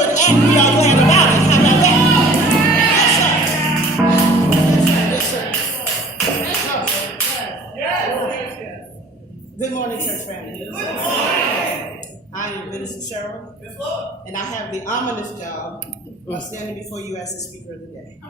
good and we are glad about it. How about that? Yes, sir. Good morning, church family. Good morning. I am Minister Cheryl, and I have the ominous job of standing before you as the speaker of the day.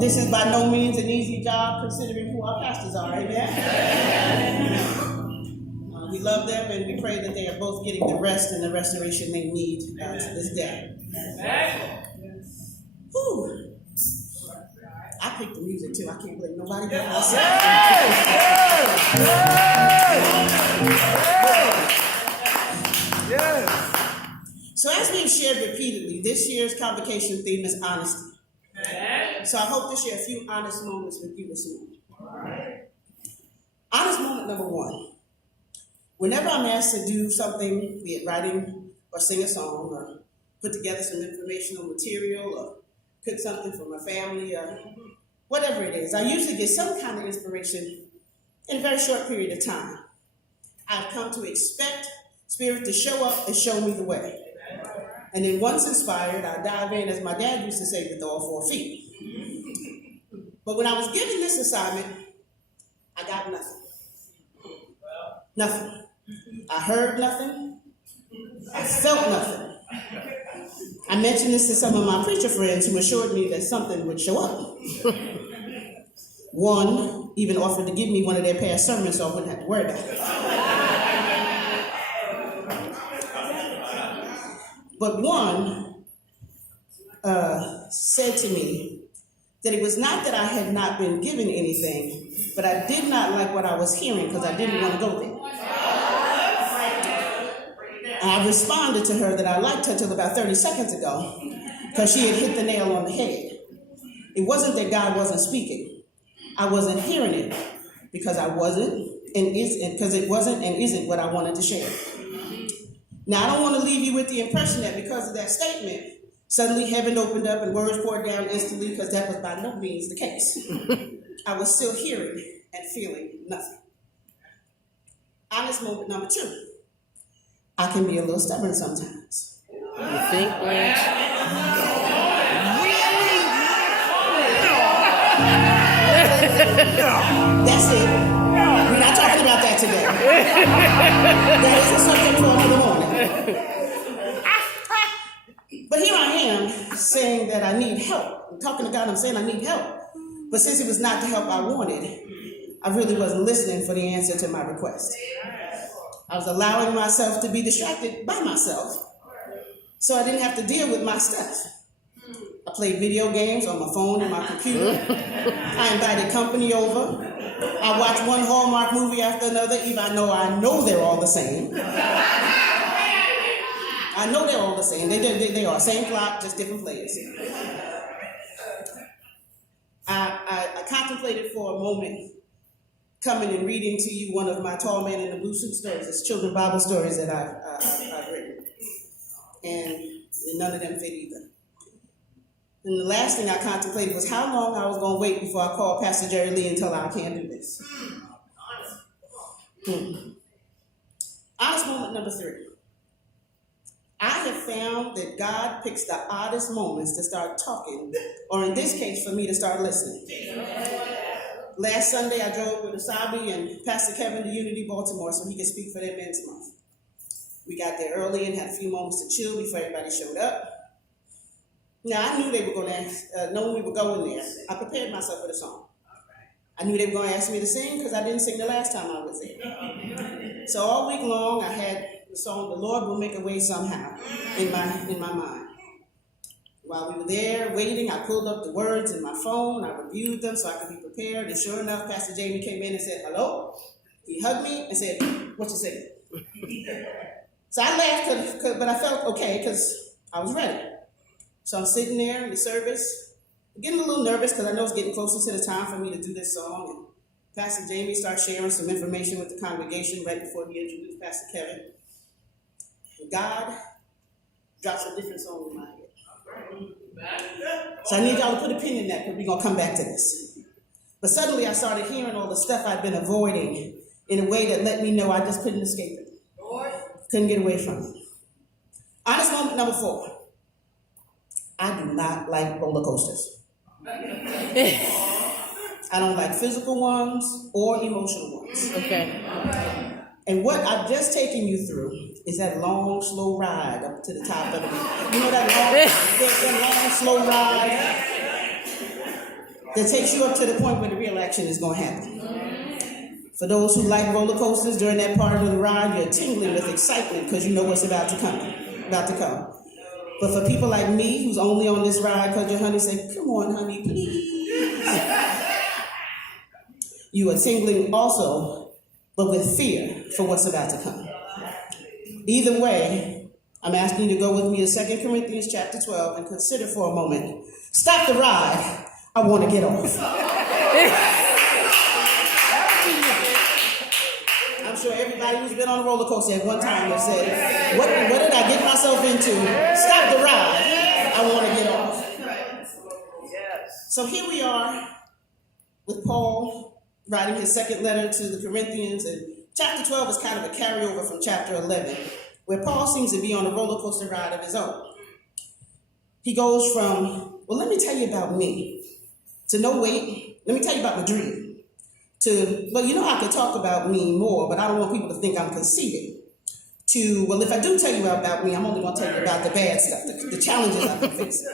This is by no means an easy job considering who our pastors are, amen? We love them and we pray that they are both getting the rest and the restoration they need to this day. Whew. I picked the music too. I can't blame nobody but myself. So as we've shared repeatedly, this year's convocation theme is honesty. So I hope to share a few honest moments with you this morning. Honest moment number one. Whenever I'm asked to do something, be it writing or sing a song or put together some informational material or cook something for my family or whatever it is, I usually get some kind of inspiration in a very short period of time. I've come to expect Spirit to show up and show me the way. And then once inspired, I dive in, as my dad used to say, with all 4 feet. But when I was given this assignment, I got nothing. Nothing. I heard nothing. I felt nothing. I mentioned this to some of my preacher friends who assured me that something would show up. One even offered to give me one of their past sermons so I wouldn't have to worry about it. But one said to me that it was not that I had not been given anything, but I did not like what I was hearing because I didn't want to go there. I responded to her that I liked her till about 30 seconds ago because she had hit the nail on the head. It wasn't that God wasn't speaking. I wasn't hearing it because I wasn't and isn't, because it wasn't and isn't what I wanted to share. Now, I don't want to leave you with the impression that because of that statement, suddenly heaven opened up and words poured down instantly, because that was by no means the case. I was still hearing and feeling nothing. Honest moment number two. I can be a little stubborn sometimes. You think, Blanche? That's it. We're not talking about that today. That is a subject for another morning. But here I am saying that I need help. I'm talking to God, I'm saying I need help. But since it was not the help I wanted, I really wasn't listening for the answer to my request. I was allowing myself to be distracted by myself, so I didn't have to deal with my stuff. I played video games on my phone and my computer. I invited company over. I watched one Hallmark movie after another, even though I know they're all the same. I know they're all the same. They are same plot, just different players. I contemplated for a moment coming and reading to you one of my tall man in the blue suit stories. It's children's Bible stories that I've written. And none of them fit either. And the last thing I contemplated was how long I was going to wait before I called Pastor Jerry Lee and tell her I can't do this. Honest moment number three. I have found that God picks the oddest moments to start talking, or in this case, for me to start listening. Last Sunday, I drove with Asabi and Pastor Kevin to Unity, Baltimore, so he could speak for their men's month. We got there early and had a few moments to chill before everybody showed up. Now, I knew they were going to ask, knowing we were going there, I prepared myself for the song. I knew they were going to ask me to sing because I didn't sing the last time I was there. So all week long, I had the song, "The Lord Will Make a Way Somehow," in my mind. While we were there waiting, I pulled up the words in my phone, I reviewed them so I could be prepared, and sure enough, Pastor Jamie came in and said, "Hello?" He hugged me and said, "What you singing?" So I laughed, but I felt okay because I was ready. So I'm sitting there in the service, getting a little nervous because I know it's getting closer to the time for me to do this song. And Pastor Jamie starts sharing some information with the congregation right before he introduced Pastor Kevin. And God drops a different song in my head. So I need y'all to put a pin in that because we're going to come back to this. But suddenly I started hearing all the stuff I'd been avoiding in a way that let me know I just couldn't escape it. Couldn't get away from it. Honest moment number 4. I do not like roller coasters. I don't like physical ones or emotional ones. Okay. And what I've just taken you through is that long, slow ride up to the top of the, you know that long, slow ride that takes you up to the point where the real action is going to happen. For those who like roller coasters, during that part of the ride, you're tingling with excitement because you know what's about to come. But for people like me, who's only on this ride because your honey said, "Come on, honey, please," you are tingling also, but with fear for what's about to come. Either way, I'm asking you to go with me to 2 Corinthians chapter 12 and consider for a moment. Stop the ride. I want to get off. I'm sure everybody who's been on a roller coaster at one time has said, what did I get myself into? Stop the ride. I want to get off. So here we are with Paul writing his second letter to the Corinthians, and chapter 12 is kind of a carryover from chapter 11, where Paul seems to be on a roller coaster ride of his own. He goes from, well, let me tell you about me, to no, wait, let me tell you about my dream, to, well, I could talk about me more, but I don't want people to think I'm conceited, to, well, if I do tell you about me, I'm only going to tell you about the bad stuff, the challenges I've been facing.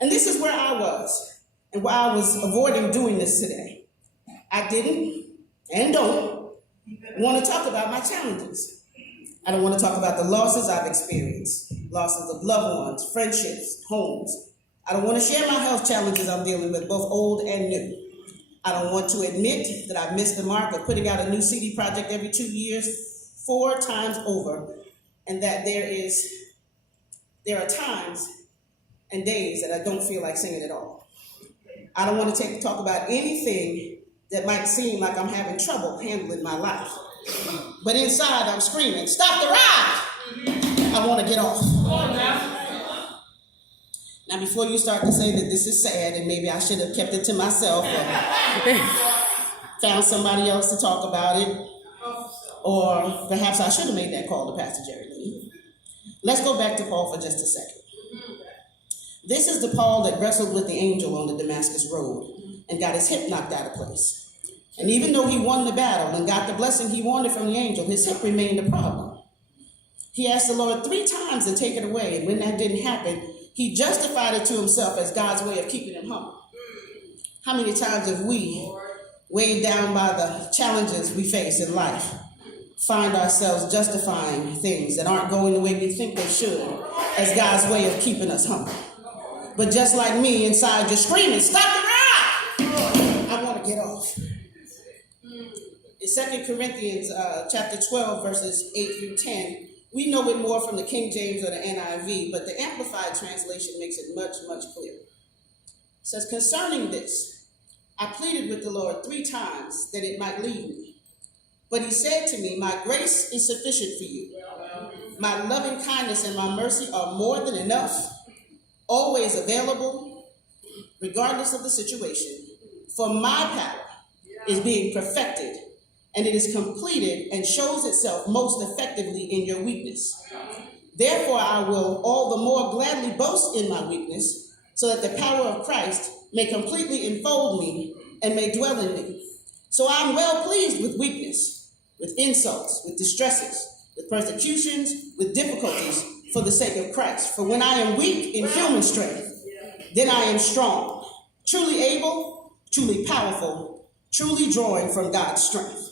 And this is where I was, and why I was avoiding doing this today. I didn't and don't want to talk about my challenges. I don't want to talk about the losses I've experienced, losses of loved ones, friendships, homes. I don't want to share my health challenges I'm dealing with, both old and new. I don't want to admit that I've missed the mark of putting out a new CD project every 2 years, 4 times over, and that there are times and days that I don't feel like singing at all. I don't want to talk about anything that might seem like I'm having trouble handling my life. But inside I'm screaming, stop the ride! I want to get off. Now before you start to say that this is sad and maybe I should have kept it to myself or found somebody else to talk about it, or perhaps I should have made that call to Pastor Jerry Lee. Let's go back to Paul for just a second. This is the Paul that wrestled with the angel on the Damascus road and got his hip knocked out of place. And even though he won the battle and got the blessing he wanted from the angel, his hip remained a problem. He asked the Lord 3 times to take it away, and when that didn't happen, he justified it to himself as God's way of keeping him humble. How many times have we, weighed down by the challenges we face in life, find ourselves justifying things that aren't going the way we think they should as God's way of keeping us humble? But just like me, inside you're screaming, stop the ride! I want to get off. In 2 Corinthians chapter 12, verses 8 through 10, we know it more from the King James or the NIV, but the Amplified translation makes it much, much clearer. It says, concerning this, I pleaded with the Lord 3 times that it might leave me. But he said to me, my grace is sufficient for you. My loving kindness and my mercy are more than enough, always available, regardless of the situation. For my power is being perfected, and it is completed and shows itself most effectively in your weakness. Therefore, I will all the more gladly boast in my weakness, so that the power of Christ may completely enfold me and may dwell in me. So I am well pleased with weakness, with insults, with distresses, with persecutions, with difficulties for the sake of Christ. For when I am weak in human strength, then I am strong, truly able, truly powerful, truly drawing from God's strength.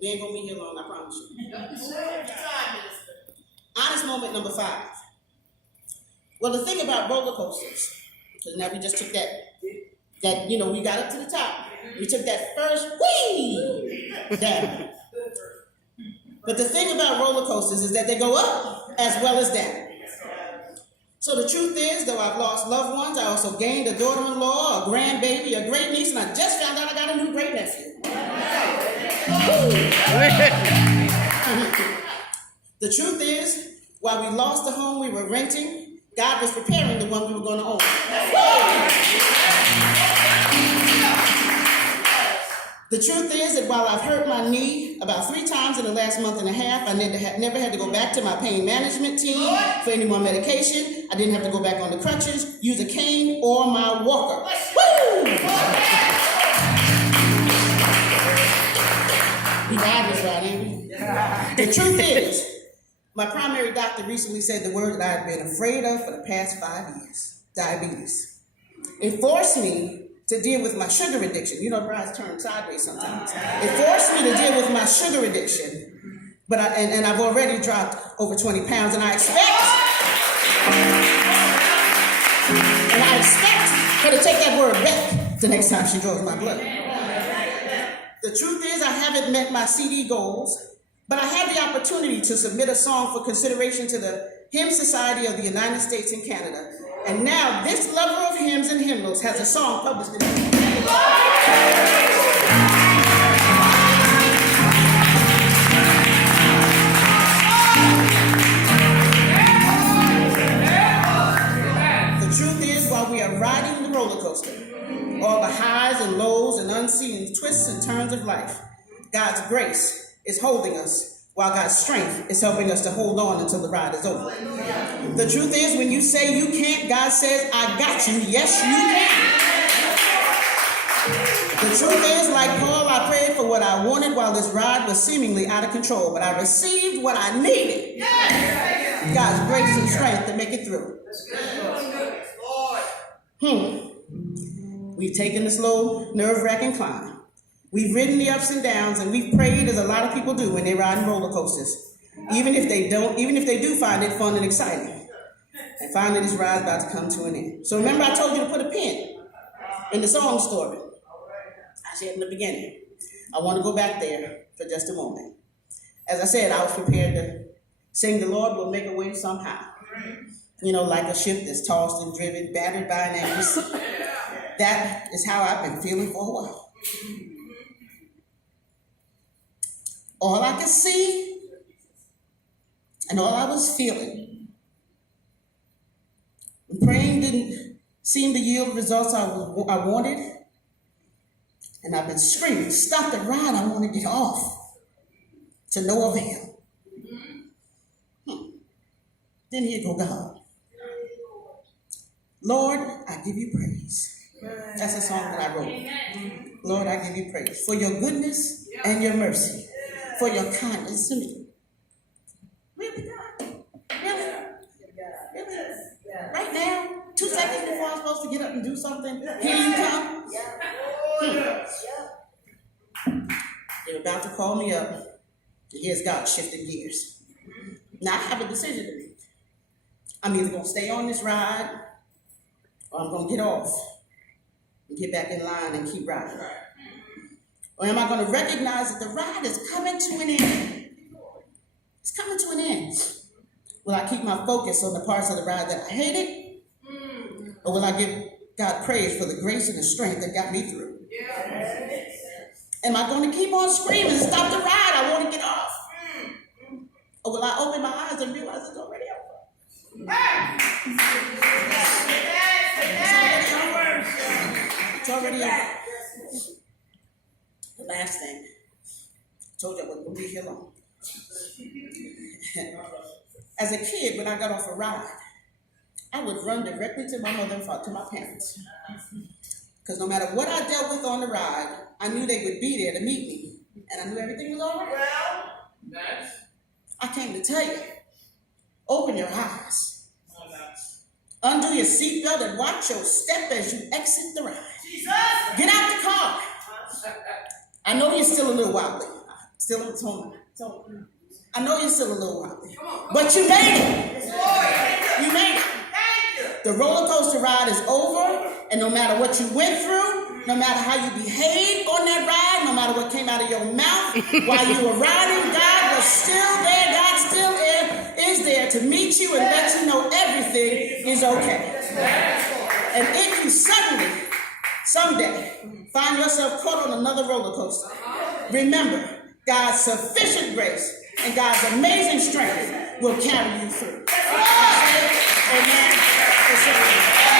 We ain't gonna be here long, I promise you. Honest moment number 5. Well, the thing about roller coasters, because now we just took that we got up to the top. We took that first whee down. But the thing about roller coasters is that they go up as well as down. So the truth is, though I've lost loved ones, I also gained a daughter-in-law, a grandbaby, a great niece, and I just found out I got a new great nephew. The truth is, while we lost the home we were renting, God was preparing the one we were going to own. The truth is that while I've hurt my knee about 3 times in the last month and a half, I never had to go back to my pain management team for any more medication. I didn't have to go back on the crutches, use a cane, or my walker. Woo! We ride this ride, ain't we? The truth is, my primary doctor recently said the word that I had been afraid of for the past 5 years: diabetes. It forced me to deal with my sugar addiction. You know, brides turn sideways sometimes. It forced me to deal with my sugar addiction. But I've already dropped over 20 pounds, and I expect her to take that word back the next time she draws my blood. The truth is, I haven't met my CD goals, but I had the opportunity to submit a song for consideration to the Hymn Society of the United States and Canada. And now this lover of hymns and hymnals has a song published in it. The truth is, while we are riding the roller coaster, all the highs and lows and unseen twists and turns of life, God's grace is holding us, while God's strength is helping us to hold on until the ride is over. The truth is, when you say you can't, God says, I got you. Yes, you can. The truth is, like Paul, I prayed for what I wanted while this ride was seemingly out of control, but I received what I needed. God's grace and strength to make it through. We've taken the slow, nerve-wracking climb. We've ridden the ups and downs, and we've prayed as a lot of people do when they ride in roller coasters. Even if they do find it fun and exciting. And finally, this ride's about to come to an end. So remember, I told you to put a pin in the song story I shared in the beginning. I want to go back there for just a moment. As I said, I was prepared to sing "The Lord Will Make a Way Somehow." You know, like a ship that's tossed and driven, battered by an axe. That is how I've been feeling for a while. All I could see and all I was feeling. When praying didn't seem to yield results I wanted, and I've been screaming, stop the ride, I want to get off, to no avail. Then here go God. Lord, I give you praise. That's a song that I wrote. Lord, I give you praise for your goodness and your mercy, for your kindness to me. Really, God? Really? Really? Right now, 2 seconds before I'm supposed to get up and do something, here you come? They're about to call me up, and here's God shifting gears. Now, I have a decision to make. I'm either going to stay on this ride, or I'm going to get off and get back in line and keep riding. Or am I going to recognize that the ride is coming to an end? It's coming to an end. Will I keep my focus on the parts of the ride that I hated? Or will I give God praise for the grace and the strength that got me through? Am I going to keep on screaming, stop the ride, I want to get off? Or will I open my eyes and realize it's already over? It's already over. The last thing, I told you I wasn't going to be here long. As a kid, when I got off a ride, I would run directly to my mother and father, to my parents. Because no matter what I dealt with on the ride, I knew they would be there to meet me. And I knew everything was all right. I came to tell you, open your eyes. Undo your seatbelt and watch your step as you exit the ride. Get out the car. I know you're still a little wobbly. Still a little. I know you're still a little wobbly. But you made it. You made it. The roller coaster ride is over. And no matter what you went through, no matter how you behaved on that ride, no matter what came out of your mouth while you were riding, God was still there. God still is there to meet you and let you know everything is okay. And if you suddenly, someday, find yourself caught on another roller coaster, remember, God's sufficient grace and God's amazing strength will carry you through. Amen.